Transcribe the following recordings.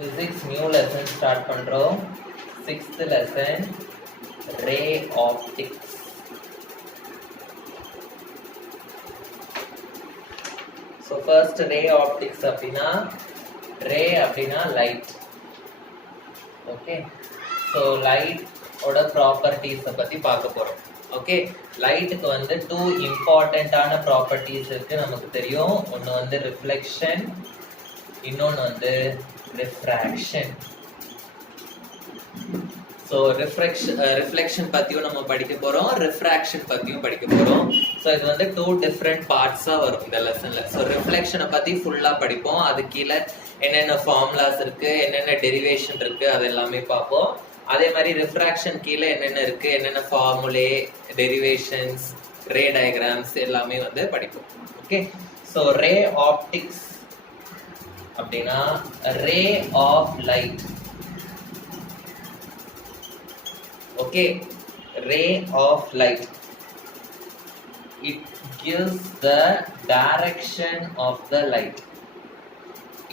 Physics new lesson start பண்றோம். 6th lesson ray optics. So first ray optics அப்படினா ray அப்படினா light. Okay. So light ஓட properties பத்தி பார்க்க போறோம். Okay. லைட்டுக்கு வந்து two இம்பார்ட்டன்ட்டான ப்ராப்பர்ட்டிஸ் இருக்கு நமக்கு தெரியும். ஒன்னு வந்து ரிஃப்ளெக்ஷன், இன்னொன்னு வந்து ரிஃப்ராக்ஷன். ஸோ ரிஃப்ளெக்ஷன் பத்தியும் நம்ம படிக்க போறோம், ரிஃப்ராக்ஷன் பத்தியும் படிக்க போறோம். ஸோ இது வந்து டூ டிஃப்ரெண்ட் பார்ட்ஸா வரும் இந்த லெசன்ல. ஸோ ரிஃப்ளெக்ஷனை பத்தி ஃபுல்லா படிப்போம். அது கீழே என்னென்ன ஃபார்முலாஸ் இருக்கு, என்னென்ன டெரிவேஷன் இருக்கு, அது எல்லாமே பார்ப்போம். அதே மாதிரி ரிஃப்ராக்ஷன் கீழே என்னென்ன இருக்கு, என்னென்ன ஃபார்முலே, டெரிவேஷன்ஸ், ரே டயக்ராம்ஸ் எல்லாமே வந்து படிப்போம். ஓகே. ஸோ ரே ஆப்டிக்ஸ் அப்படின்னா ray of light. Okay, ray of light. It gives the direction of the light.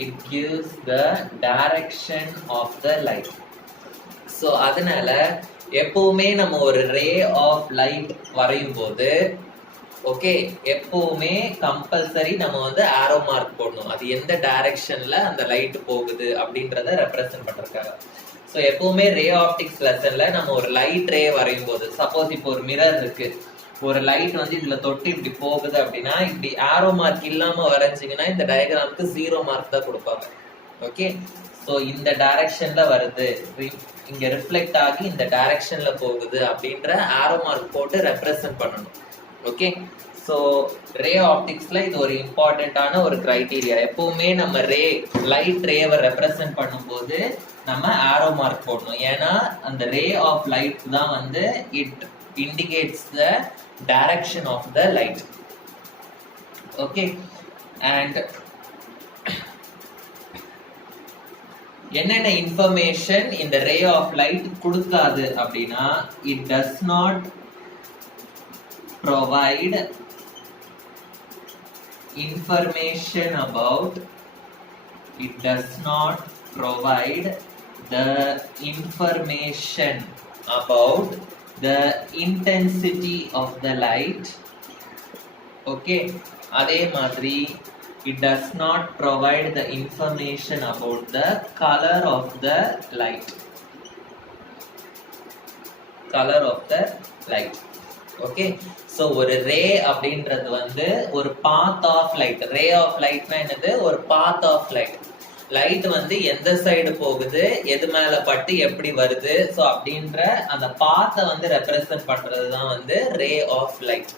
It gives the direction of the light. So அதனால எப்பவுமே நம்ம ஒரு ரே ஆஃப் லைட் வரையும் போது ஓகே, எப்பவுமே கம்பல்சரி நம்ம வந்து ஆரோ மார்க் போடணும். அது எந்த டைரக்ஷன்ல அந்த லைட் போகுது அப்படின்றத ரெப்ரசென்ட் பண்றதுக்காக. ஸோ எப்பவுமே ரே ஆப்டிக்ஸ் லெசன்ல நம்ம ஒரு லைட் ரே வரையும் போது, சப்போஸ் இப்போ ஒரு மிரர் இருக்கு, ஒரு லைட் வந்து இதுல தொட்டு இப்படி போகுது அப்படின்னா இப்படி ஆரோ மார்க் இல்லாம வரைஞ்சிங்கன்னா இந்த டயக்ராமுக்கு 0 மார்க் தான் கொடுப்பாங்க. ஓகே. ஸோ இந்த டைரக்ஷன்ல வருது, இங்க ரிஃப்ளெக்ட் ஆகி இந்த டைரக்ஷன்ல போகுது அப்படின்ற ஆரோ மார்க் போட்டு ரெப்ரசென்ட் பண்ணணும். ஓகே. ஸோ ரே ஆப்டிக்ஸ்ல இது ஒரு இம்பார்ட்டன்டான ஒரு கிரைட்டீரியா. எப்பவுமே நம்ம லைட் ரேவை ரெப்ரசென்ட் பண்ணும்போது நம்ம ஆரோ மார்க் போடணும். ஏன்னா அந்த ரே ஆஃப் லைட் தான் வந்து it indicates the direction of the light. Okay. And என்னென்ன இன்ஃபர்மேஷன் இந்த ரே ஆஃப் லைட் கொடுக்காது அப்படின்னா, it does not provide information about the information about the intensity of the light. Okay, அதே மாதிரி it does not provide the information about the color of the light. Okay. So ஒரு ray அப்படின்றது வந்து ஒரு path of light. Ray of லைட்னா என்னது? ஒரு path of light. Light வந்து எந்த சைடு போகுது, எது மேல பட்டு எப்படி வருது, ஸோ அப்படின்ற அந்த பாத்தை வந்து ரெப்ரசென்ட் பண்றது தான் வந்து ray of light.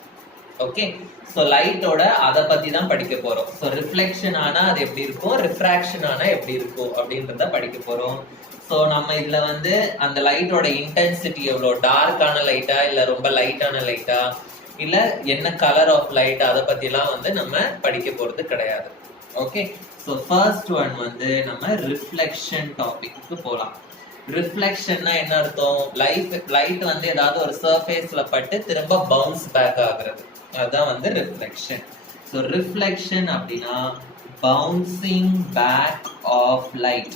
Okay. So லைட்டோட அதை பத்தி தான் படிக்க போறோம். ஸோ ரிஃப்ளெக்ஷன் ஆனா அது எப்படி இருக்கும், ரிஃப்ராக்ஷன் ஆனா எப்படி இருக்கும் அப்படின்றத படிக்க போறோம். ஸோ நம்ம இதுல வந்து அந்த லைட்டோட இன்டென்சிட்டி எவ்வளோ, டார்க்கான லைட்டா இல்ல ரொம்ப லைட்டான லைட்டா, இல்ல என்ன கலர் ஆஃப் லைட், அதை பத்திலாம் வந்து நம்ம படிக்க போறது கிடையாது. ஓகே. ஸோ ஃபர்ஸ்ட் ஒன் வந்து நம்ம ரிஃப்ளெக்ஷன் டாபிக்கு போகலாம். ரிஃப்ளெக்ஷன்னா என்ன அர்த்தம்? லைட் வந்து ஏதாவது ஒரு சர்ஃபேஸ்ல பட்டு திரும்ப பவுன்ஸ் பேக் ஆகுறது, அதுதான் வந்து ரிஃப்ளெக்ஷன். ஸோ ரிஃப்ளெக்ஷன் அப்படின்னா bouncing back of light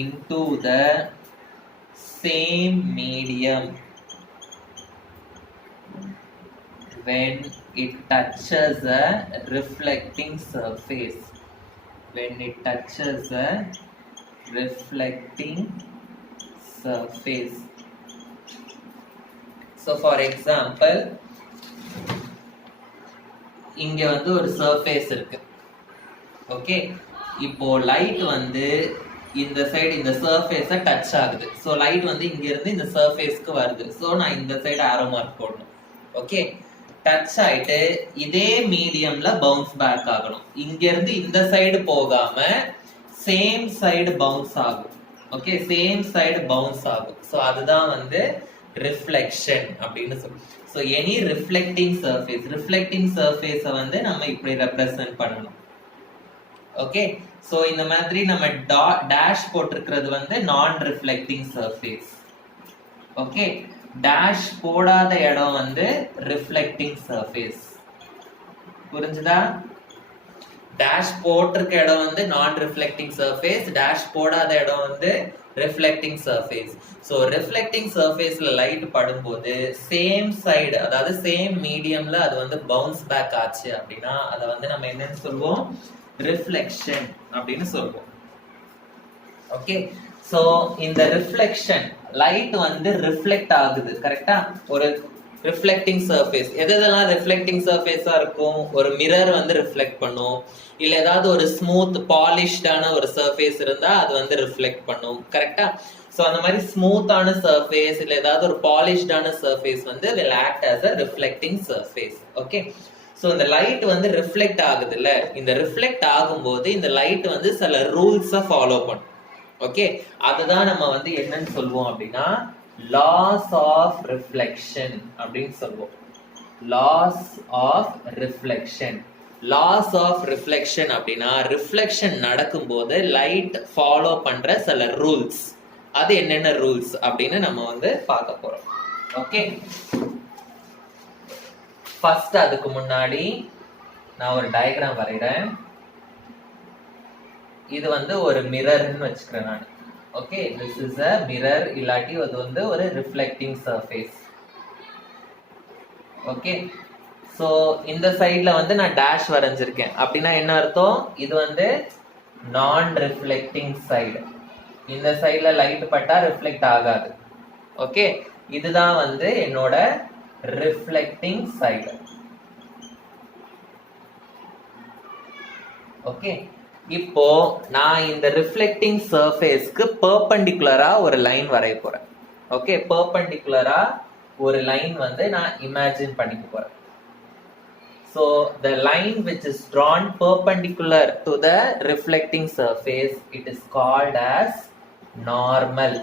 into the same medium when it touches a reflecting surface. So for example, இங்க வந்து ஒரு சர்ஃபேஸ் இருக்கு. ஓகே. இப்போ லைட் வந்து இந்த சைடு இந்த சர்ஃபேஸை டச் ஆகுது. ஸோ லைட் வந்து இங்க இருந்து இந்த சர்ஃபேஸ்க்கு வருது. ஸோ நான் இந்த சைடு ஆரோ மார்க் போடணும். ஓகே. டச் ஆயிட்டு இதே மீடியம்ல பவுன்ஸ் பேக் ஆகணும். இங்க இருந்து இந்த சைடு போகாம சேம் சைடு பவுன்ஸ் ஆகும். ஓகே, சேம் சைடு பவுன்ஸ் ஆகும். ஸோ அதுதான் வந்து ரிஃப்ளெக்ஷன் அப்படின்னு சொல்லுவோம். ஸோ எனி ரிஃப்ளெக்டிங் சர்ஃபேஸை வந்து நம்ம இப்படி ரெப்ரசென்ட் பண்ணணும். ஓகே. சோ இந்த மாதிரி நம்ம டேஷ் போட்டிருக்கிறது வந்து நான் ரிஃப்ளெக்டிங் சர்ஃபேஸ். ஓகே. டேஷ் போடாத இடம் வந்து ரிஃப்ளெக்டிங் சர்ஃபேஸ். புரிஞ்சுதா? டேஷ் போட்டிருக்க இடம் வந்து நான் ரிஃப்ளெக்டிங் சர்ஃபேஸ், டேஷ் போடாத இடம் வந்து ரிஃப்ளெக்டிங் சர்ஃபேஸ். ஸோ ரிஃப்ளெக்டிங் சர்ஃபேஸ்ல லைட் படும்போது சேம் சைடு, அதாவது சேம் மீடியம்ல அது வந்து பவுன்ஸ் பேக் ஆச்சு அப்படின்னா அதை வந்து நம்ம என்னன்னு சொல்லுவோம், ரிஃப்ளெக்ஷன் அப்படின்னு சொல்லுவோம். ஓகே, சோ இந்த ரிஃப்ளெக்ஷன் லைட் வந்து ரிஃப்ளெக்ட் ஆகுது கரெக்டா, ஒரு ரிஃப்ளெக்டிங் சர்ஃபேஸ். எதெல்லாம் ரிஃப்ளெக்டிங் சர்ஃபேஸா இருக்கும், ஒரு மிரர் வந்து ரிஃப்ளெக்ட் பண்ணும், இல்ல ஏதாவது ஒரு ஸ்மூத் பாலிஷ்டான ஒரு சர்ஃபேஸ் இருந்தா அது வந்து ரிஃப்ளெக்ட் பண்ணும் கரெக்டா. சோ அந்த மாதிரி ஸ்மூத்தான சர்ஃபேஸ் இல்ல ஏதாவது ஒரு பாலிஷ்டான சர்ஃபேஸ் வந்து will act as a reflecting surface. Okay, so இந்த லைட் வந்து ரிஃப்ளெக்ட் ஆகுது இல்ல, இந்த ரிஃப்ளெக்ட் ஆகும்போது இந்த லைட் வந்து சில ரூல்ஸை ஃபாலோ பண்ணும். ஓகே, அதுதான் நம்ம வந்து என்னன்னு சொல்லுவோம் அப்படின்னா லாஸ் ஆஃப் ரிஃப்ளெக்ஷன் அப்படின்னு சொல்லுவோம். Laws of reflection. Laws of reflection அப்படின்னா ரிஃப்ளெக்ஷன் நடக்கும்போது லைட் ஃபாலோ பண்ற சில ரூல்ஸ். அது என்னென்ன ரூல்ஸ் அப்படின்னு நம்ம வந்து பார்க்க போறோம். ஓகே, ஃபர்ஸ்ட் அதுக்கு முன்னாடி நான் ஒரு டயக்ராம் வரைகிறேன். இது வந்து ஒரு மிரர்னு வச்சுக்கிறேன் நான். Okay, this is a mirror, இல்லாட்டி அது வந்து ஒரு ரிஃப்ளெக்டிங் சர்ஃபேஸ். ஓகே, சோ இந்த சைடுல வந்து நான் டேஷ் வரைஞ்சிருக்கேன் அப்படின்னா என்ன அர்த்தம், இது வந்து நான் ரிஃப்ளெக்டிங் சைடு. இந்த சைடுல லைட் பட்டா ரிஃப்ளெக்ட் ஆகாது. ஓகே, இதுதான் வந்து என்னோட ரிஃப்ளெக்டிங் சைடு. ஓகே, இப்போ நான் இந்த ரிஃப்ளெக்டிங் சர்ஃபேஸ்க்கு பெர்பெண்டிகுலரா ஒரு லைன் வரைய போறேன். ஓகே, பெர்பெண்டிகுலரா ஒரு லைன் வந்து நான் இமேஜின் பண்ணிக்க போறேன். So the line which is drawn perpendicular to the reflecting surface, it is called as normal.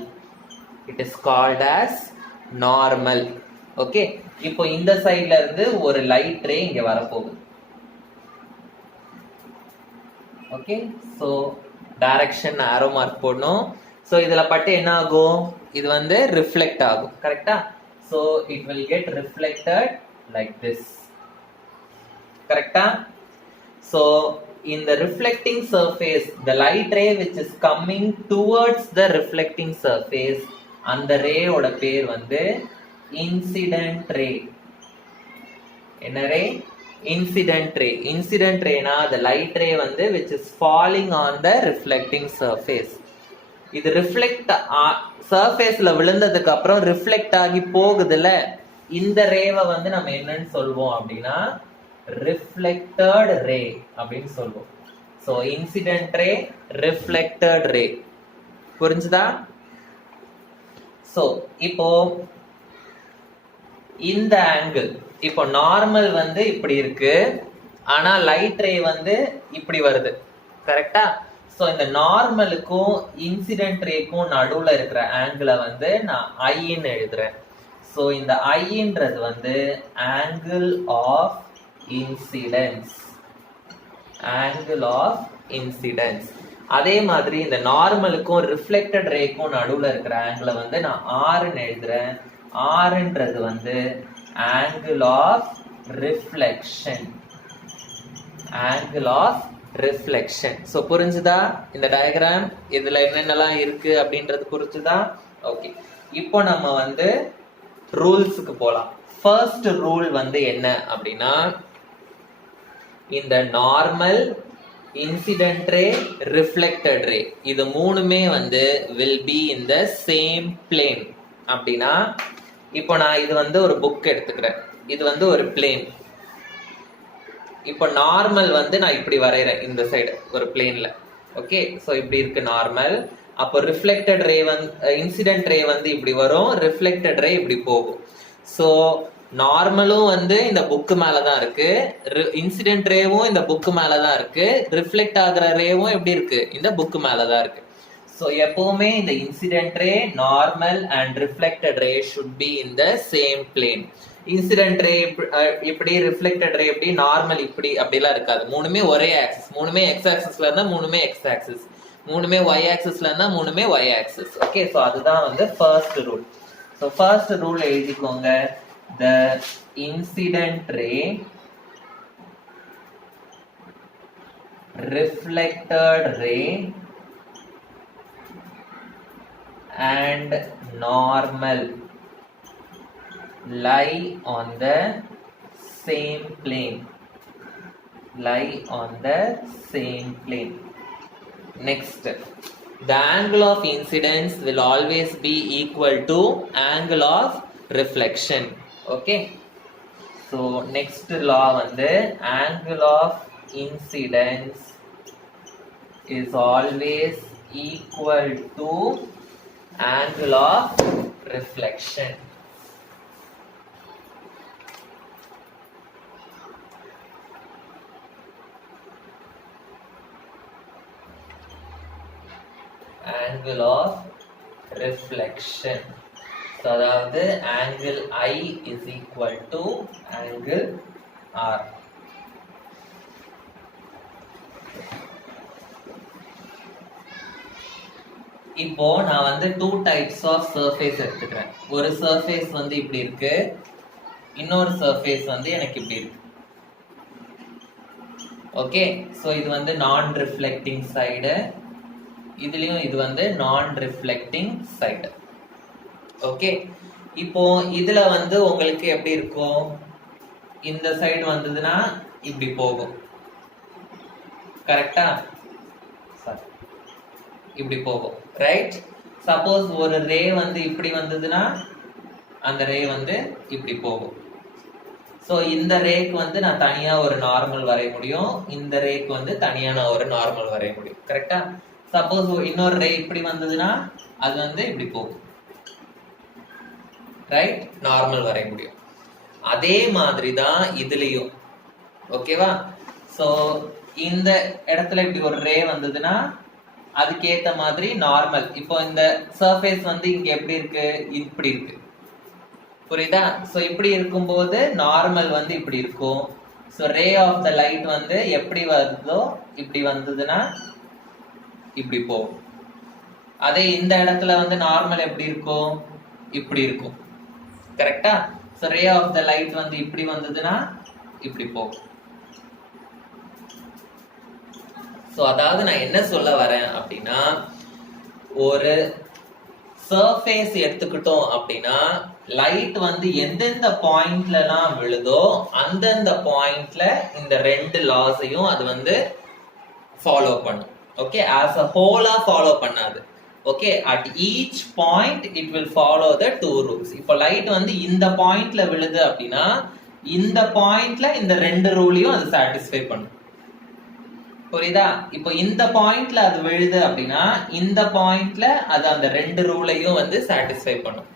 It is called as normal. Okay, இப்போ இந்த சைடுல இருந்து ஒரு லைட் ரே இங்க வர போகுது. Okay, so direction arrow mark போடணும். சோ இதுல பட்டு என்ன ஆகும், இது வந்து ரிஃப்ளெக்ட் ஆகும் கரெக்ட்டா. So it will get reflected like this. கரெக்ட்டா. So in the reflecting surface, the light ray which is coming towards the reflecting surface, அந்த ரே ஓட பேர் வந்து incident ray. என்ன ரே, incident ray. Incident ray na the light ray வந்து which is falling on the reflecting surface. இது reflect சர்ஃபேஸ்ல விழுந்ததுக்கு அப்புறம் reflect ஆகி போகுதுல, இந்த ரேவை வந்து நம்ம என்னன்னு சொல்வோம் அப்படின்னா ரிஃப்ளெக்டட் ரே அப்படின்னு சொல்வோம். So incident ray, reflected ray. புரிஞ்சுதா? சோ இப்போ இந்த ஆங்கிள், இப்போ நார்மல் வந்து இப்படி இருக்கு, ஆனா லைட் ரே வந்து இப்படி வருது கரெக்டா. சோ இந்த நார்மலுக்கும் இன்சிடென்ட் ரேக்கும் நடுவுல இருக்கிற ஆங்கிளை வந்து நான் ஐன்னு எழுதுறேன். சோ இந்த ஐன்றது வந்து angle of incidence. Angle of incidence. அதே மாதிரி இந்த நார்மலுக்கும் ரிஃப்ளெக்டட் ரேக்கும் நடுவுல இருக்கிற ஆங்கிளை வந்து நான் ஆறுன்னு எழுதுறேன். ஆறுன்றது வந்து angle of reflection. Angle of reflection. So புரிஞ்சுதா இந்த டயக்ராம், இதுல என்னென்னலாம் இருக்கு அப்படின்றது புரிஞ்சுதா? ஓகே, இப்போ நம்ம வந்து ரூல்ஸ்க்கு போலாம். ஃபர்ஸ்ட் ரூல் வந்து என்ன அப்படின்னா, இந்த normal, incident ray, reflected ray இது மூணுமே வந்து will be in the same plane. அப்படின்னா இப்போ நான் இது வந்து ஒரு புக் எடுத்துக்கிறேன், இது வந்து ஒரு பிளேன். இப்போ நார்மல் வந்து நான் இப்படி வரைகிறேன் இந்த சைடு ஒரு பிளேன்ல. ஓகே, ஸோ இப்படி இருக்கு நார்மல். அப்போ ரிஃப்ளெக்டட் ரே வந்து, இன்சிடென்ட் ரே வந்து இப்படி வரும், ரிஃப்ளெக்டட் ரே இப்படி போகும். ஸோ நார்மலும் வந்து இந்த புக்கு மேல தான் இருக்கு, இன்சிடென்ட் ரேவும் இந்த புக்கு மேல தான் இருக்கு, ரிஃப்ளெக்ட் ஆகிற ரேவும் எப்படி இருக்கு, இந்த புக்கு மேல தான் இருக்கு. ஸோ எப்பவுமே இந்த incident ray, normal and reflected ray should be in the same plane. Incident ray இப்படி, ரிஃப்ளெக்டட் ரே இப்படி, நார்மல் இப்படி அப்படிலாம் இருக்காது. மூணுமே ஒரே ஆக்சிஸ். மூணுமே எக்ஸ் ஆக்சிஸ்ல இருந்தா மூணுமே எக்ஸ் ஆக்சிஸ், மூணுமே ஒய் ஆக்சிஸ்ல இருந்தா மூணுமே ஒய் ஆக்சிஸ். ஓகே, ஸோ அதுதான் வந்து first rule. So first rule எழுதிக்கோங்க. The incident ray reflected ray and normal lie on the same plane. Next, the angle of incidence will always be equal to angle of reflection. Okay, so next law வந்து angle of incidence is always equal to angle of reflection. Angle of reflection. So அதாவது angle I is equal to angle R. இப்போ நான் வந்து two types of surface எடுத்துக்கிறேன். ஒரு surface வந்து இப்படி இருக்கு, இன்னொரு சர்ஃபேஸ் வந்து எனக்கு இப்படி இருக்கு. ஓகே, ஸோ இது வந்து நான் ரிஃப்ளெக்டிங் சைடு, இதுலயும் இது வந்து நான் ரிஃப்ளெக்டிங் சைடு. ஓகே, இப்போ இதுல வந்து உங்களுக்கு எப்படி இருக்கும், இந்த சைடு வந்ததுன்னா இப்படி போகும், கரெக்டா? இப்படி போகும், ரைட்? சப்போஸ் ஒரு ரே வந்து இப்படி வந்ததுன்னா அந்த ரே வந்து இப்படி போகும். ஸோ இந்த ரேக்கு வந்து நான் தனியா ஒரு நார்மல் வரைய முடியும், இந்த ரேக்கு வந்து தனியா நான் ஒரு நார்மல் வரைய முடியும், கரெக்டா? சப்போஸ் இன்னொரு ரே இப்படி வந்ததுன்னா அது வந்து இப்படி போகும், ரைட்? நார்மல் வரைய முடியும். அதே மாதிரி தான் இதுலயும், ஓகேவா? ஸோ இந்த இடத்துல இப்படி ஒரு ரே வந்ததுன்னா அதுக்கேத்த மாதிரி நார்மல். இப்போ இந்த சர்ஃபேஸ் வந்து இங்க எப்படி இருக்கு, இப்படி இருக்கு, புரியுதா? சோ இப்படி இருக்கும்போது நார்மல் வந்து இப்படி இருக்கும். So ray of the light வந்து எப்படி வருதோ இப்படி வந்ததுன்னா இப்படி போகும். அதே இந்த இடத்துல வந்து நார்மல் எப்படி இருக்கும், இப்படி இருக்கும், கரெக்டா? So ray of the light வந்து இப்படி வந்ததுன்னா இப்படி போகும். ஸோ அதாவது நான் என்ன சொல்ல வரேன் அப்படின்னா, ஒரு சர்ஃபேஸ் எடுத்துக்கிட்டோம் அப்படின்னா லைட் வந்து எந்தெந்த பாயிண்ட்லாம் விழுதோ அந்தந்த பாயிண்ட்ல இந்த ரெண்டு லாஸையும் அது வந்து ஃபாலோ பண்ணும். ஓகே, ஆஸ் அ ஹோலா ஃபாலோ பண்ணாது. Okay, at each point it will follow the two rules. இப்போ லைட் வந்து இந்த பாயிண்ட்ல விழுது அப்படின்னா இந்த பாயிண்ட்ல இந்த ரெண்டு ரூலையும் அது சாட்டிஸ்ஃபை பண்ணும், புரியுதா? இப்போ இந்த பாயிண்ட்ல அது விழுது அப்படின்னா இந்த பாயிண்ட்ல அது அந்த ரெண்டு ரூலையும் வந்து சாட்டிஸ்ஃபை பண்ணும்.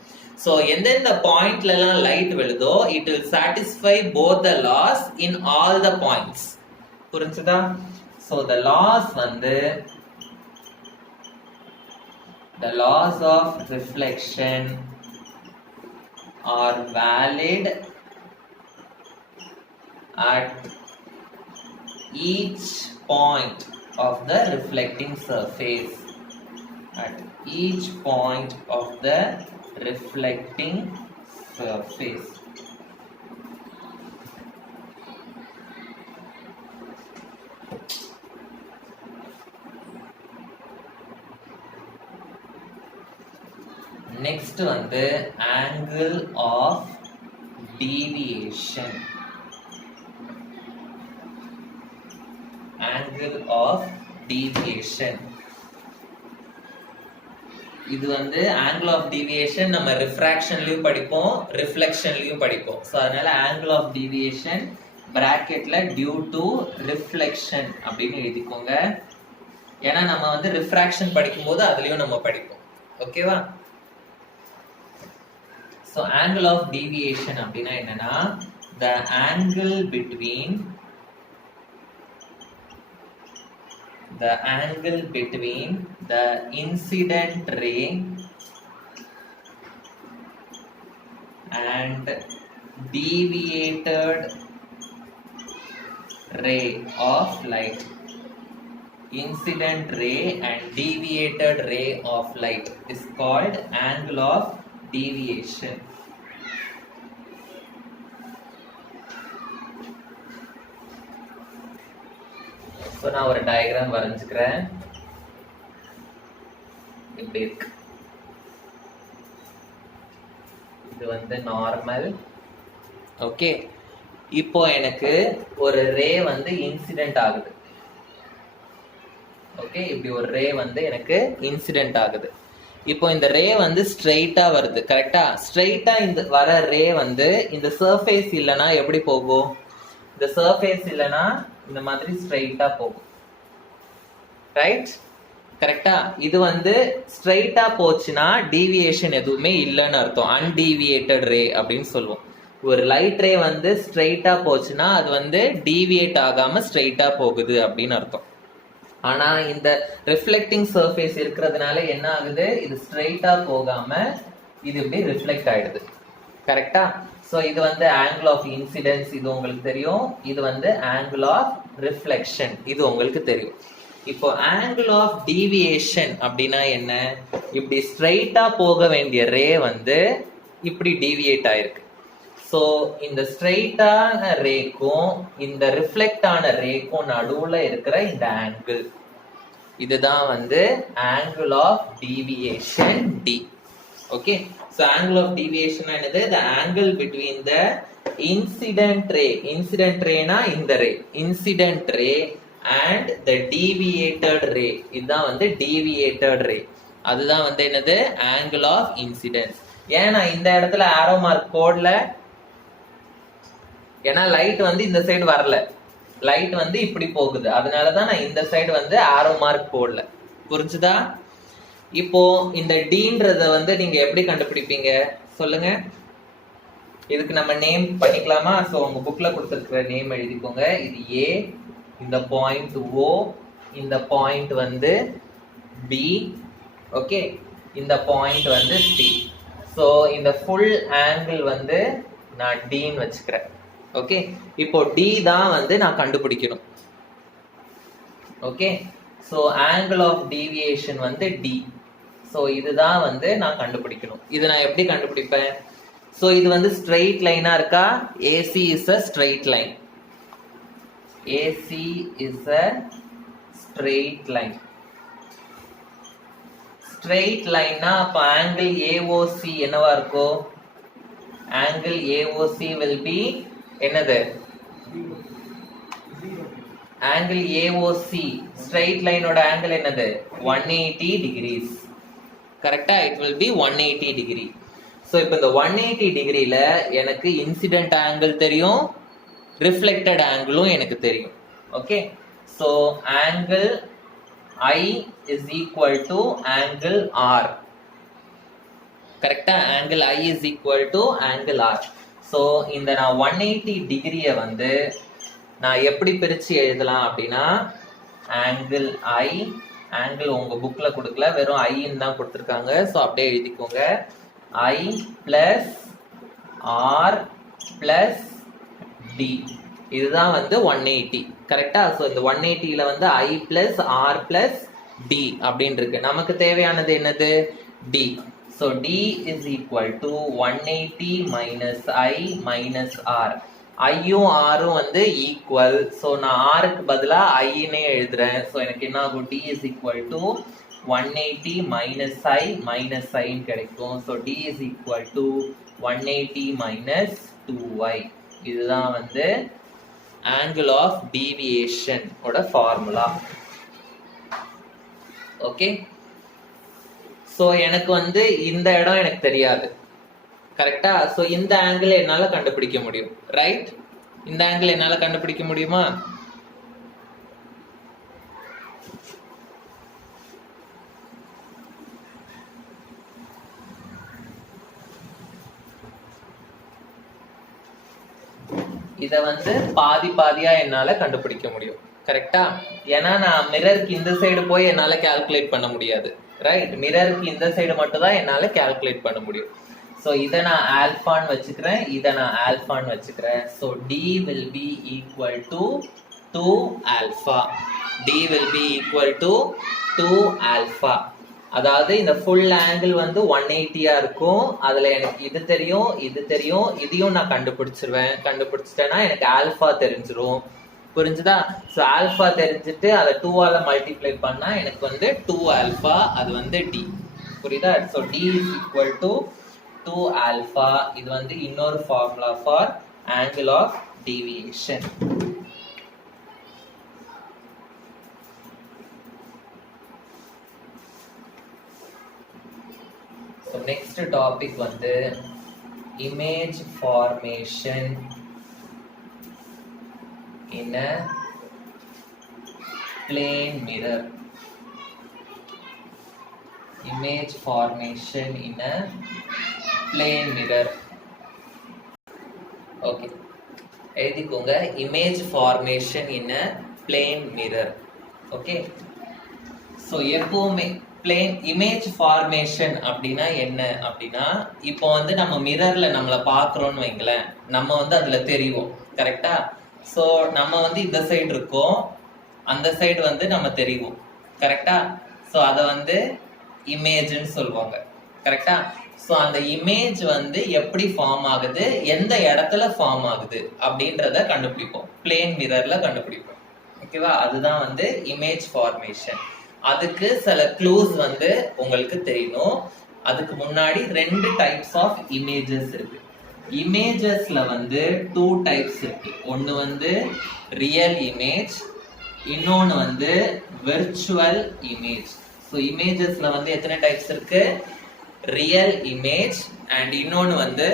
சோ எந்தெந்த பாயிண்ட்ல எல்லாம் லைட் விழுதோ it will satisfy both the laws in all the points. புரிஞ்சுதா? சோ the laws வந்து the laws of reflection are valid at each point of the reflecting surface. At each point of the reflecting surface. Next வந்து angle of deviation. Angle of deviation. இது வந்து angle of deviation நம்ம refractionலயும் படிப்போம், reflectionலயும் படிப்போம். So அதனால angle of deviation bracketல due to reflection அப்படின்னு எழுதிக்கோங்க. ஏன்னா நம்ம வந்து refraction படிக்கும்போது அதுலயும் நம்ம படிப்போம், ஓகேவா? சோ angle of deviation அப்படின்னா என்னன்னா the angle between the incident ray and deviated ray of light. Incident ray and deviated ray of light is called angle of deviation. So நான் ஒரு டயக்ராம் வரைஞ்சுக்கிறேன். இப்படி இருக்கு. இது வந்து நார்மல். ஓகே, இப்போ எனக்கு ஒரு ரே வந்து இன்சிடென்ட் ஆகுது. ஓகே, இப்படி ஒரு ரே வந்து எனக்கு இன்சிடென்ட் ஆகுது. இப்போ இந்த ரே வந்து ஸ்ட்ரெயிட்டா வருது. கரெக்டா? ஸ்ட்ரெயிட்டா இந்த வர ரே வந்து இந்த சர்ஃபேஸ் இல்லைன்னா எப்படி போகும்? இந்த சர்ஃபேஸ் இல்லைன்னா இந்த மாதிரி ஸ்ட்ரெயிட்டா போகும். ரைட்? கரெக்டா? இது வந்து ஸ்ட்ரெயிட்டா போச்சுன்னா டீவியேஷன் எதுவுமே இல்லைன்னு அர்த்தம். அன்டீவியேட்டட் ரே அப்படின்னு சொல்லுவோம். ஒரு லைட் ரே வந்து ஸ்ட்ரெயிட்டா போச்சுன்னா அது வந்து டீவியேட் ஆகாம ஸ்ட்ரெயிட்டா போகுது அப்படின்னு அர்த்தம். ஆனா இந்த ரிஃப்ளெக்டிங் சர்ஃபேஸ் இருக்கிறதுனால என்ன ஆகுது? இது ஸ்ட்ரெயிட்டா போகாம இது இப்படி ரிஃப்ளெக்ட் ஆயிடுது. கரெக்டா? ஸோ இது வந்து ஆங்கிள் ஆஃப் இன்சிடென்ஸ், இது உங்களுக்கு தெரியும். இது வந்து ஆங்கிள் ஆஃப் ரிஃப்ளெக்ஷன், இது உங்களுக்கு தெரியும். இப்போ ஆங்கிள் ஆஃப் டீவியேஷன் அப்படின்னா என்ன? இப்படி ஸ்ட்ரெயிட்டா போக வேண்டிய ரே வந்து இப்படி டீவியேட் ஆயிருக்கு. ஸோ இந்த ஸ்ட்ரெயிட்டான ரேக்கும் இந்த ரிஃப்ளெக்ட் ஆன ரேக்கும் நடுவுல இருக்கிற இந்த ஆங்கிள், இதுதான் வந்து angle of deviation D. Okay, so angle of deviation என்னது? the angle between the incident ray, incident rayனா இந்த ray, incident ray and the deviated ray, இதுதான் வந்து deviated ray. அதுதான் வந்து என்னது? angle of incidence. ஏன்னா இந்த இடத்துல ஆரோ மார்க் போடல, ஏன்னா லைட் வந்து இந்த சைடு வரல, லைட் வந்து இப்படி போகுது. அதனாலதான் நான் இந்த சைடு வந்து ஆரோ மார்க் போடல. புரிஞ்சுதா? இப்போ இந்த டீன்றத வந்து நீங்க எப்படி கண்டுபிடிப்பீங்க சொல்லுங்க? இதுக்கு நம்ம நேம் பண்ணிக்கலாமா? ஸோ உங்க புக்ல கொடுத்துருக்கிற நேம் எழுதிக்கோங்க. இது ஏ, இந்த பாயிண்ட் ஓ, இந்த பாயிண்ட் வந்து பி, ஓகே, இந்த பாயிண்ட் வந்து சி. ஸோ இந்த ஃபுல் ஆங்கிள் வந்து நான் டீன்னு வச்சுக்கிறேன். ஓகே, இப்போ டி தான் வந்து நான் கண்டுபிடிக்கணும். Okay, so angle of deviation வந்து டி. ஸோ இதுதான் வந்து நான் கண்டுபிடிக்கணும். இது நான் எப்படி கண்டுபிடிப்பேன்? ஸோ இது வந்து ஸ்ட்ரெயிட் லைனா இருக்கா? AC is a straight line. AC is a straight line. Straight லைன்னா அப்ப ஆங்கிள் ஏஓசி என்னவா இருக்கும்? ஆங்கிள் ஏஓசி will be என்னது? ஆங்கிள் ஏஓசி ஸ்ட்ரெயிட் லைனோட ஆங்கிள் என்னது? 180 degrees. கரெக்டா? It will be 180 degree. So இப்போ இந்த 180 டிகிரில எனக்கு இன்சிடென்ட் ஆங்கிள் தெரியும், ரிஃப்ளெக்டட் ஆங்கிளும் எனக்கு தெரியும். ஓகே, ஸோ ஆங்கிள் I is equal to angle R. கரெக்டா? ஆங்கிள் I is equal to angle R. So இந்த நான் 180 டிகிரியை வந்து நான் எப்படி பிரிச்சு எழுதலாம் அப்படின்னா, ஆங்கிள் I, ஆங்கிள் உங்க புக்ல கொடுக்கல, வெறும் ஐன்னு தான் கொடுத்துருக்காங்க. ஸோ அப்படியே எழுதிக்கோங்க. I plus R plus D, இதுதான் வந்து 180. கரெக்டா? ஸோ இந்த 180ல வந்து I plus R plus D அப்படின்னு இருக்கு. நமக்கு தேவையானது என்னது? D. So D is equal to 180 minus I minus R. ஐயும் ஆரும் வந்து ஈக்குவல். ஸோ நான் ஆருக்கு பதிலாக ஐன்னே எழுதுறேன். ஸோ எனக்கு என்ன ஆகும்? D is equal to 180 minus I minus I கிடைக்கும். So D is equal to 180 minus 2y. இதுதான் வந்து angle of deviation ஓட ஃபார்முலா. ஓகே, ஸோ எனக்கு வந்து இந்த இடம் எனக்கு தெரியாது. கரெக்டா? ஸோ இந்த ஆங்கிள் என்னால கண்டுபிடிக்க முடியும். ரைட்? இந்த ஆங்கிள் என்னால கண்டுபிடிக்க முடியுமா? இத வந்து பாதி பாதியா என்னால கண்டுபிடிக்க முடியும். கரெக்டா? ஏன்னா நான் மிரருக்கு இந்த சைடு போய் என்னால கால்குலேட் பண்ண முடியாது. ரைட்? மிரருக்கு இந்த சைடு மட்டும் தான் என்னால கால்குலேட் பண்ண முடியும். ஸோ இதை நான் ஆல்ஃபான்னு வச்சுக்கிறேன், இதை நான் ஆல்ஃபான்னு வச்சுக்கிறேன். So D will be equal to 2 alpha. D will be equal to 2 alpha. அதாவது இந்த ஃபுல் ஆங்கிள் வந்து 180 இருக்கும். அதுல எனக்கு இது தெரியும், இது தெரியும், இதையும் நான் கண்டுபிடிச்சிருவேன். கண்டுபிடிச்சிட்டேன்னா எனக்கு ஆல்ஃபா தெரிஞ்சிரும். புரிஞ்சுதா? ஸோ ஆல்ஃபா தெரிஞ்சுட்டு அதை 2ஆல மல்டிப்ளை பண்ணா எனக்கு வந்து 2 ஆல்ஃபா, அது வந்து டி. புரியுதா? So D is equal to 2 alpha. இது வந்து இன்னொரு formula for angle of deviation. So next topic வந்து image formation in a plane mirror. Image formation in a plane mirror. Okay, எழுதிக்கோங்க, image formation in a plane mirror. Okay, so எப்பவுமே plane image formation அப்படின்னா என்ன அப்படின்னா, இப்போ வந்து நம்ம மிரர்ல நம்மளை பார்க்குறோம்னு வைங்களேன், நம்ம வந்து அதுல தெரியும். கரெக்டா? ஸோ நம்ம வந்து இந்த சைடு இருக்கோம், அந்த சைடு வந்து நம்ம தெரியும். கரெக்டா? ஸோ அதை வந்து இமேஜ்னு சொல்லுவாங்க. கரெக்டா? ஸோ அந்த இமேஜ் வந்து எப்படி ஃபார்ம் ஆகுது, எந்த இடத்துல ஃபார்ம் ஆகுது அப்படின்றத கண்டுபிடிப்போம். பிளேன் மிரர்ல கண்டுபிடிப்போம். ஓகேவா? அதுதான் வந்து இமேஜ் ஃபார்மேஷன். அதுக்கு சில க்ளூஸ் வந்து உங்களுக்கு தெரியணும். அதுக்கு முன்னாடி 2 டைப்ஸ் ஆஃப் இமேஜஸ் இருக்கு. இமேஜஸ்ல வந்து 2 டைப்ஸ் இருக்கு. ஒன்னு வந்து ரியல் இமேஜ், இன்னொன்னு வந்து விர்ச்சுவல் இமேஜ். ஸோ இமேஜஸ்ல வந்து எத்தனை டைப்ஸ் இருக்கு? ரியல் இமேஜ் அண்ட் இன்னொன்னு வந்து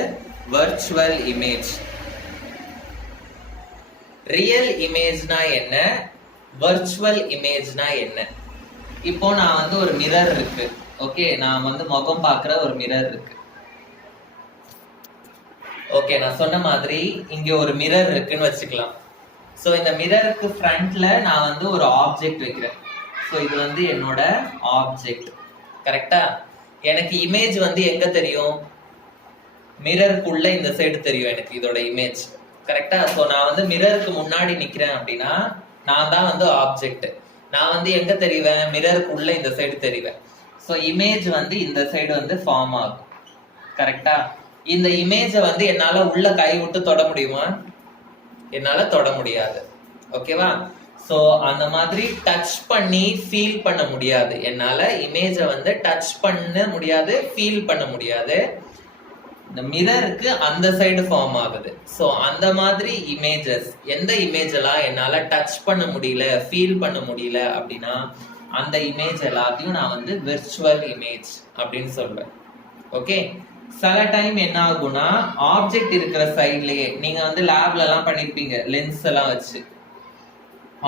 விர்ச்சுவல் இமேஜ். ரியல் இமேஜ்னா என்ன, விர்ச்சுவல் இமேஜ்னா என்ன? இப்போ நான் வந்து ஒரு மிரர் இருக்கு. ஓகே, நான் வந்து முகம் பார்க்குற ஒரு மிரர் இருக்கு. ஓகே, நான் சொன்ன மாதிரி இங்க ஒரு மிரர் இருக்குன்னு வச்சுக்கலாம். ஸோ இந்த மிரருக்கு ஃப்ரண்ட்ல நான் வந்து ஒரு ஆப்ஜெக்ட் வைக்கிறேன். ஸோ இது வந்து என்னோட ஆப்ஜெக்ட். கரெக்டா? எனக்கு இமேஜ் வந்து எங்க தெரியும்? மிரருக்குள்ள இந்த சைடு தெரியும் எனக்கு இதோட இமேஜ். கரெக்டா? ஸோ நான் வந்து மிரருக்கு முன்னாடி நிக்கிறேன் அப்படின்னா நான் தான் வந்து ஆப்ஜெக்ட். நான் வந்து எங்க தெரிவேன்? மிரருக்குள்ள இந்த சைடு தெரிவேன். ஸோ இமேஜ் வந்து இந்த சைடு வந்து ஃபார்ம் ஆகும். கரெக்டா? இந்த இமேஜை வந்து என்னால உள்ள கை விட்டு தொட முடியுமா? என்னால தொட முடியாது. ஓகேவா? ஸோ அந்த மாதிரி டச் பண்ணி ஃபீல் பண்ண முடியாது. என்னால இமேஜை வந்து டச் பண்ண முடியாது, ஃபீல் பண்ண முடியாது. இந்த மிரருக்கு அந்த சைடு ஃபார்ம் ஆகுது. ஸோ அந்த மாதிரி இமேஜஸ், எந்த இமேஜ் எல்லாம் என்னால டச் பண்ண முடியல, ஃபீல் பண்ண முடியல அப்படின்னா அந்த இமேஜ் எல்லாத்தையும் நான் வந்து விர்ச்சுவல் இமேஜ் அப்படின்னு சொல்வேன். ஓகே, சில டைம் என்ன ஆகும்னா ஆப்ஜெக்ட் இருக்கிற சைட்லயே, நீங்க வந்து லேப்ல எல்லாம் பண்ணிருப்பீங்க, லென்ஸ் எல்லாம் வச்சு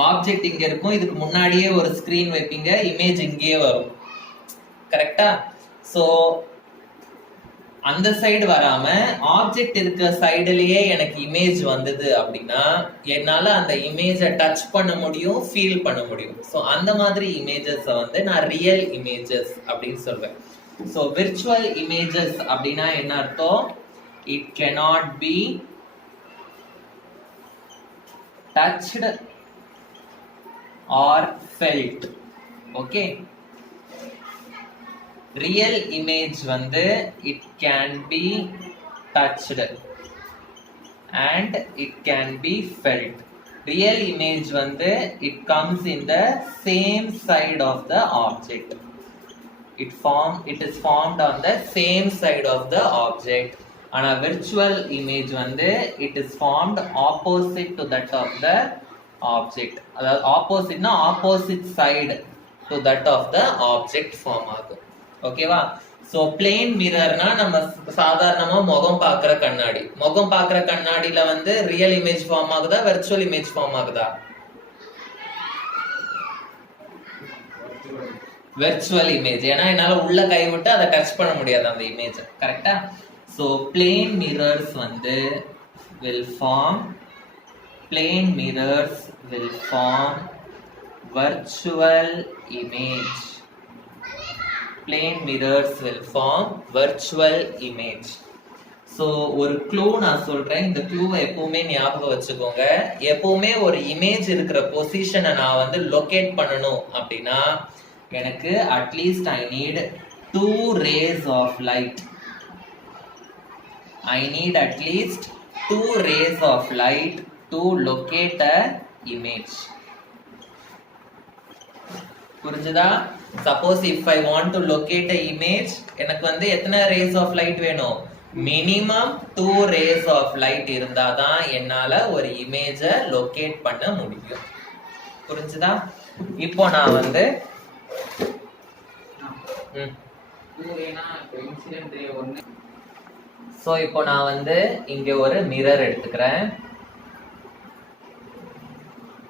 ஆப்ஜெக்ட் இங்க இருக்கும், இதுக்கு முன்னாடியே ஒரு ஸ்கிரீன் வைப்பீங்க, இமேஜ் இங்கேயே வரும். கரெக்டா? ஸோ அந்த சைடு வராம ஆப்ஜெக்ட் இருக்கிற சைடுலயே எனக்கு இமேஜ் வந்தது அப்படின்னா என்னால அந்த இமேஜை டச் பண்ண முடியும், ஃபீல் பண்ண முடியும். ஸோ அந்த மாதிரி இமேஜஸ் வந்து நான் ரியல் இமேஜஸ் அப்படின்னு சொல்வேன். ஸோ விர்ச்சுவல் இமேஜஸ் அப்படின்னா என்ன அர்த்தம்? It cannot be touched or felt. Okay, real image வந்து it can be touched and it can be felt. Real image வந்து it comes in the same side of the object. It is formed on the same side of the object. ஆனா virtual image வந்து it is formed opposite to that of the object. அதாவது ஆப்போசிட்னா opposite side to that of the object form ஆகும். ஓகேவா? So plane மிரர்னா நம்ம சாதாரணமா முகம் பார்க்குற கண்ணாடி. முகம் பார்க்குற கண்ணாடியில வந்து ரியல் இமேஜ் ஃபார்ம் ஆகுதா, விர்ச்சுவல் இமேஜ் ஃபார்ம் ஆகுதா? Virtual image. ஏன்னா என்னால உள்ள கை விட்டு அதை டச் பண்ண முடியாது அந்த இமேஜ். கரெக்டா? சோ பிளேன் மிரர்ஸ் வந்து will form virtual image. Plane mirrors will form virtual image. So ஒரு க்ளூ நான் சொல்றேன், இந்த க்ளூவை எப்பவுமே ஞாபகம் வச்சுக்கோங்க. எப்பவுமே ஒரு இமேஜ் இருக்கிற பொசிஷனை நான் வந்து லொகேட் பண்ணணும் அப்படின்னா எனக்கு at least I need 2 rays of light. I need at least 2 rays of light to locate a image. புரிஞ்சுதா? Suppose if I want to locate a image, எனக்கு வந்து எத்தனை rays of light வேணும்? Minimum 2 rays of light இருந்தாதான் என்னால ஒரு image locate பண்ண முடியும். புரிஞ்சுதா? இப்போ நான் வந்து சோ இப்போ நான் வந்து இங்க ஒரு மிரர் எடுத்துக்கிறேன்.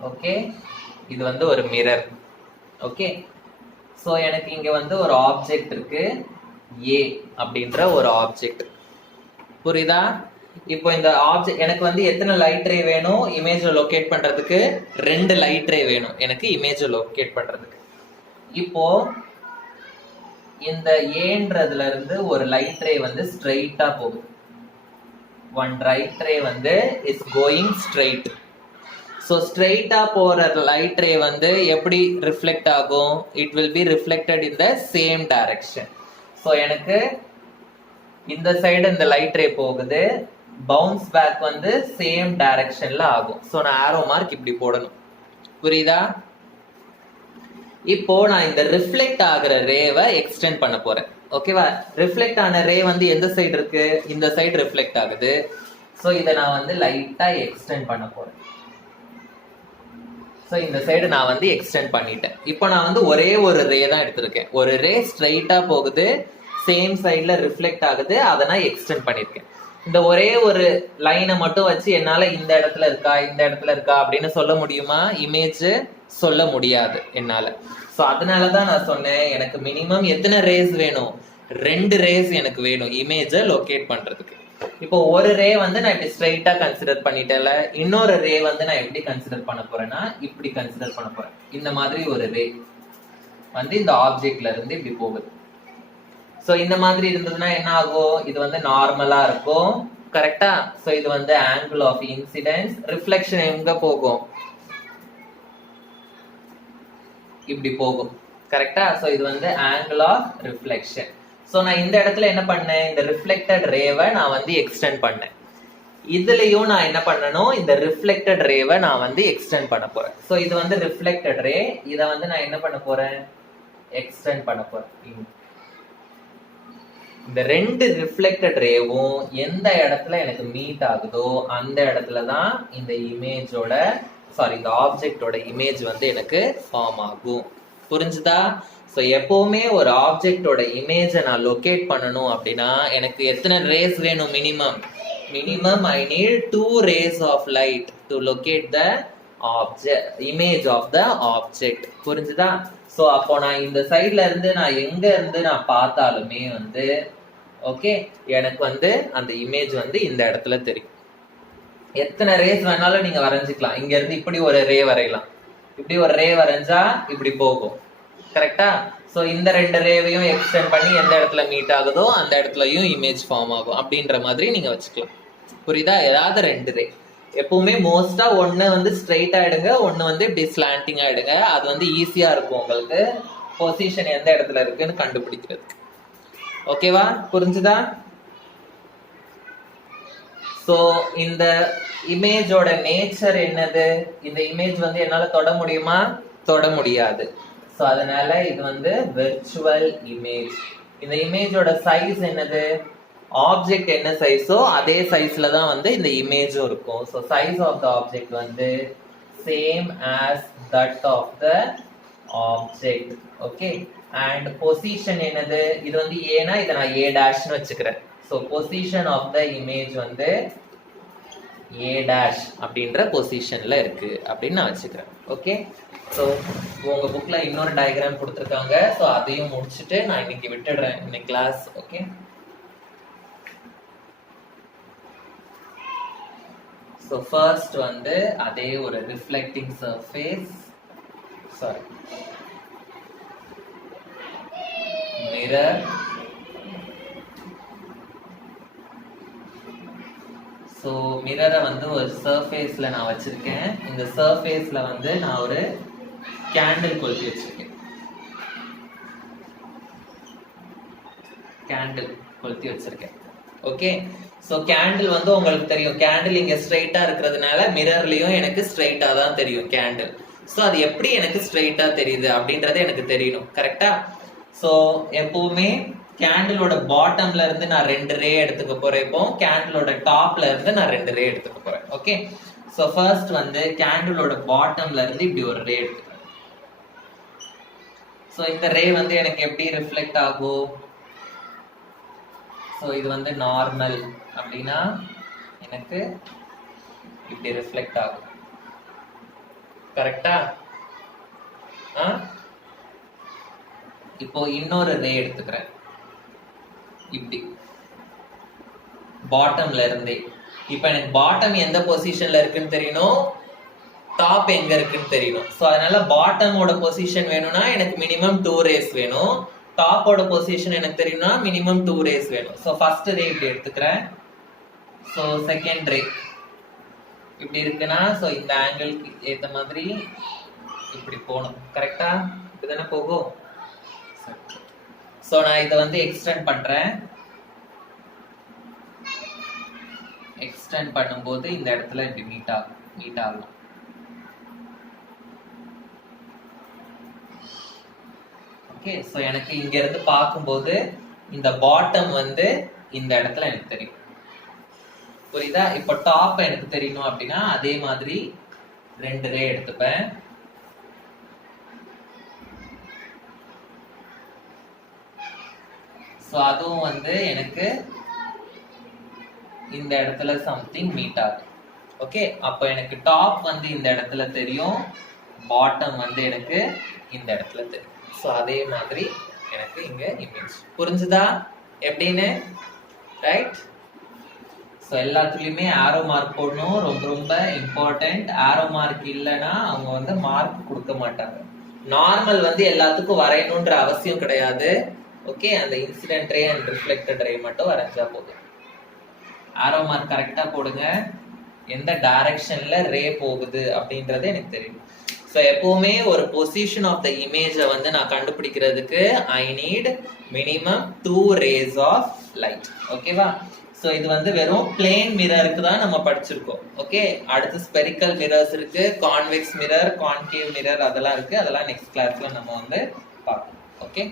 ஓகே, இது வந்து ஒரு மிரர். ஓகே, சோ எனக்கு இங்க வந்து ஒரு ஆப்ஜெக்ட் இருக்கு, A அப்படின்ற ஒரு ஆப்ஜெக்ட். புரியுதா? இப்போ இந்த ஆப்ஜெக்ட் எனக்கு வந்து எத்தனை லைட் ரே வேணும் இமேஜ் லொகேட் பண்றதுக்கு? 2 லைட் ரே வேணும் எனக்கு இமேஜ் லொகேட் பண்றதுக்கு. இப்போ இந்த ஏன்றதுல இருந்து ஒரு லைட் ரே வந்து ஸ்ட்ரைட்டா போகுது. ஒன் லைட் ரே வந்து இஸ் கோயிங் ஸ்ட்ரைட். ஸோ ஸ்ட்ரெயிட்டா போற லைட் ரே வந்து எப்படி ரிஃப்ளெக்ட் ஆகும்? It will be reflected in the same direction. So எனக்கு இந்த சைடு இந்த லைட் ரே போகுது, பவுன்ஸ் பேக் வந்து சேம் டைரக்ஷன்ல ஆகும். ஸோ நான் ஆரோ மார்க் இப்படி போடணும். புரியுதா? இப்போ நான் இந்த ரிஃப்ளெக்ட் ஆகுற ரேவை எக்ஸ்டெண்ட் பண்ண போறேன். ஓகேவா? ரிஃப்ளெக்ட் ஆன ரே வந்து எந்த சைடு இருக்கு? இந்த சைடு ரிஃப்ளெக்ட் ஆகுது. ஸோ இதை நான் வந்து லைட்டா எக்ஸ்டெண்ட் பண்ண போறேன். ஸோ இந்த சைடு நான் வந்து எக்ஸ்டெண்ட் பண்ணிட்டேன். இப்போ நான் வந்து ஒரே ஒரு ரே தான் எடுத்திருக்கேன். ஒரு ரே ஸ்ட்ரைட்டா போகுது, சேம் சைட்ல ரிஃப்ளெக்ட் ஆகுது, அதை நான் எக்ஸ்டெண்ட் பண்ணிருக்கேன். இந்த ஒரே ஒரு லைனை மட்டும் வச்சு என்னால இந்த இடத்துல இருக்கா இந்த இடத்துல இருக்கா அப்படின்னு சொல்ல முடியுமா? இமேஜ் சொல்ல முடியாது என்னால. ஸோ அதனாலதான் நான் சொன்னேன் எனக்கு மினிமம் எத்தனை ரேஸ் வேணும்? 2 ரேஸ் எனக்கு வேணும் இமேஜை லொகேட் பண்றதுக்கு. இப்போ ஒரு ரே வந்து நான் இப்படி ஸ்ட்ரைட்டா கன்சிடர் பண்ணிட்டேன்ல, இன்னொரு ரே வந்து நான் எப்படி கன்சிடர் பண்ண போறேன்னா இப்படி கன்சிடர் பண்ண போறேன். இந்த மாதிரி ஒரு ரே வந்து இந்த ஆப்ஜெக்ட்ல இருந்து இப்படி போகுது. சோ இந்த மாதிரி இருந்ததுன்னா என்ன ஆகும்? இது வந்து நார்மலா இருக்கும், கரெக்டா? சோ இது வந்து ஆங்கிள் ஆஃப் இன்சிடென்ஸ். ரிஃப்ளெக்ஷன் எங்க போகும்? இப்படி போகும், கரெக்டா? சோ இது வந்து ஆங்கிள் ஆஃப் ரிஃப்ளெக்ஷன். சோ நான் இந்த இடத்துல என்ன பண்ணேன்? இந்த ரிஃப்ளெக்டட் ரேவை நான் வந்து எக்ஸ்டெண்ட் பண்ணேன். இதுலயும் நான் என்ன பண்ணணும்? இந்த ரிஃப்ளெக்டட் ரேவை நான் வந்து எக்ஸ்டெண்ட் பண்ண போறேன். சோ இது வந்து ரிஃப்ளெக்டட் ரே, இத வந்து நான் என்ன பண்ண போறேன்? எக்ஸ்டெண்ட் பண்ண போறேன். இந்த 2 ரிஃப்ளெக்டட் ரேவும் எந்த இடத்துல எனக்கு மீட் ஆகுதோ அந்த இடத்துல தான் இந்த இமேஜோட இந்த ஆப்ஜெக்டோட இமேஜ் வந்து எனக்கு ஃபார்ம் ஆகும். புரிஞ்சுதா? ஸோ எப்பவுமே ஒரு ஆப்ஜெக்டோட இமேஜை நான் லொகேட் பண்ணணும் அப்படின்னா எனக்கு எத்தனை ரேஸ் வேணும்? Minimum I need 2 rays of light to locate the object, image of the object. புரிஞ்சுதா? ஸோ அப்போ நான் இந்த சைட்ல இருந்து நான் எங்க இருந்து நான் பார்த்தாலுமே வந்து ஓகே எனக்கு வந்து அந்த இமேஜ் வந்து இந்த இடத்துல தெரியும். எத்தனை ரேஸ் வேணாலும் நீங்க வரைஞ்சிக்கலாம். இங்க இருந்து இப்படி ஒரு ரே வரையலாம், இப்படி ஒரு ரே வரைஞ்சா இப்படி போகும், கரெக்டா? சோ இந்த 2 ரேவையும் எக்ஸ்டெண்ட் பண்ணி எந்த இடத்துல மீட் ஆகுதோ அந்த இடத்துலயும் இமேஜ் ஃபார்ம் ஆகும். அப்படின்ற மாதிரி நீங்க வச்சுக்கலாம். புரியுதா? ஏதாவது 2 ரே எப்பவுமே மோஸ்டா ஒன்னு வந்து ஸ்ட்ரெயிட்டா எடுங்க, ஒன்னு வந்து இப்படி ஸ்லாண்டிங்கா எடுங்க. அது வந்து ஈஸியா இருக்கும் உங்களுக்கு பொசிஷன் எந்த இடத்துல இருக்குன்னு கண்டுபிடிக்கிறது. ஓகேவா? புரிஞ்சுதா? சோ இந்த இமேஜோட நேச்சர் என்னது? இந்த இமேஜ் வந்து என்னால தொட முடியுமா? தொட முடியாது. சோ அதனால இது வந்து விர்ச்சுவல் இமேஜ். இந்த இமேஜோட சைஸ் என்னது? ஆப்ஜெக்ட் என்ன சைஸோ அதே சைஸ்ல தான் வந்து இந்த இமேஜும் இருக்கும். So size of the object வந்து same as that of the object. Okay, and position என்னது? இது வந்து ஏனா இத நான் a டாஷ்னு வச்சுக்கிறேன். So position of the image வந்து a டாஷ் அப்படின்ற பொசிஷன்ல இருக்கு அப்படின்னு நான் வச்சுக்கிறேன். ஓகே, சோ உங்க புக்ல இன்னொரு டயகிராம் கொடுத்திருக்காங்க. சோ அதையும் முடிச்சிட்டு நான் இன்னைக்கு விட்டுடுறேன் இன்னைக்கு கிளாஸ். ஓகே, சோ ஃபர்ஸ்ட் வந்து அதே ஒரு reflecting surface, sorry mirror. So மிரரை வந்து ஒரு சர்ஃபேஸ்ல நான் வச்சிருக்கேன். இந்த சர்ஃபேஸ்ல வந்து நான் ஒரு கேண்டில் கொளுத்தி வச்சிருக்கேன். கேண்டில் கொளுத்தி வச்சிருக்கேன். ஓகே. ஸோ கேண்டில் வந்து உங்களுக்கு தெரியும், கேண்டில் இங்க ஸ்ட்ரைட்டா இருக்கிறதுனால மிரர்லயும் எனக்கு ஸ்ட்ரைட்டா தான் தெரியும் கேண்டில். ஸோ அது எப்படி எனக்கு ஸ்ட்ரைட்டா தெரியுது அப்படின்றது எனக்கு தெரியணும். கரெக்டா? ஸோ எப்பவுமே கேண்டிலோட பாட்டம்ல இருந்து நான் 2 ரே எடுத்துக்க போறேன். இப்போ கேண்டிலோட டாப்ல இருந்து நான் 2 ரே எடுத்துக்க போறேன். ஓகே. ஸோ ஃபர்ஸ்ட் வந்து கேண்டிலோட பாட்டம்ல இருந்து இப்படி ஒரு ரே எடுத்துக்கிறேன். ஸோ இந்த ரே வந்து எனக்கு எப்படி ரிஃப்ளெக்ட் ஆகும்? ஸோ இது வந்து நார்மல் அப்படின்னா எனக்கு இப்படி ரிஃப்ளெக்ட் ஆகும். கரெக்டா? இப்போ இன்னொரு ரே எடுத்துக்கிறேன் இப்படி பாட்டம்ல இருந்தே. இப்ப எனக்கு பாட்டம் எந்த பொசிஷன்ல இருக்குன்னு தெரியணும், டாப் எங்க இருக்குன்னு தெரியணும். ஸோ அதனால பாட்டமோட பொசிஷன் வேணும்னா எனக்கு மினிமம் 2 ரேஸ் வேணும், டாப்போட பொசிஷன் எனக்கு தெரியும்னா மினிமம் 2 ரேஸ் வேணும். ஸோ ஃபர்ஸ்ட் ரே இப்படி எடுத்துக்கிறேன். ஸோ செகண்ட் ரே இப்படி இருக்குன்னா ஸோ இந்த ஆங்கிளுக்கு ஏற்ற மாதிரி இப்படி போகணும். கரெக்டா? இப்படிதானே போகும். ஸோ நான் இதை வந்து எக்ஸ்டெண்ட் பண்றேன். எக்ஸ்டெண்ட் பண்ணும்போது இந்த இடத்துல இப்படி மீட் ஆகும். ஓகே. ஸோ எனக்கு இங்க இருந்து பார்க்கும்போது இந்த பாட்டம் வந்து இந்த இடத்துல எனக்கு தெரியும். புரியுதா? இப்போ டாப் எனக்கு தெரியணும் அப்படின்னா அதே மாதிரி 2 ரே எடுத்துப்பேன். ஸோ அதுவும் வந்து எனக்கு இந்த இடத்துல சம்திங் மீட் ஆகும். ஓகே. அப்போ எனக்கு டாப் வந்து இந்த இடத்துல தெரியும், பாட்டம் வந்து எனக்கு இந்த இடத்துல தெரியும். ஸோ அதே மாதிரி எனக்கு இங்க இமேஜ் புரிஞ்சுதா எப்படின்னு? ரைட். ஸோ எல்லாத்துலயுமே ஆரோ மார்க் போடணும், ரொம்ப ரொம்ப இம்பார்ட்டன்ட். ஆரோ மார்க் இல்லைன்னா அவங்க வந்து மார்க் கொடுக்க மாட்டாங்க. நார்மல் வந்து எல்லாத்துக்கும் வரையணுன்ற அவசியம் கிடையாது. ஓகே. அந்த incident ray and reflected ray மட்டும் வரைஞ்சா போதும். ஆரோ மார்க் கரெக்டா போடுங்க, எந்த டைரக்ஷன்ல ரே போகுது அப்படின்றது எனக்கு தெரியும். ஸோ எப்பவுமே ஒரு பொசிஷன் ஆஃப் த இமேஜை வந்து நான் கண்டுபிடிக்கிறதுக்கு I need minimum 2 rays of light. ஓகேவா? ஸோ இது வந்து வெறும் பிளேன் மிரருக்கு தான் நம்ம படிச்சிருக்கோம். ஓகே. அடுத்து ஸ்பெரிக்கல் மிரர்ஸ் இருக்கு, கான்வெக்ஸ் மிரர், கான்கேவ் மிரர், அதெல்லாம் இருக்கு. அதெல்லாம் நெக்ஸ்ட் கிளாஸ்ல நம்ம வந்து பார்ப்போம். ஓகே.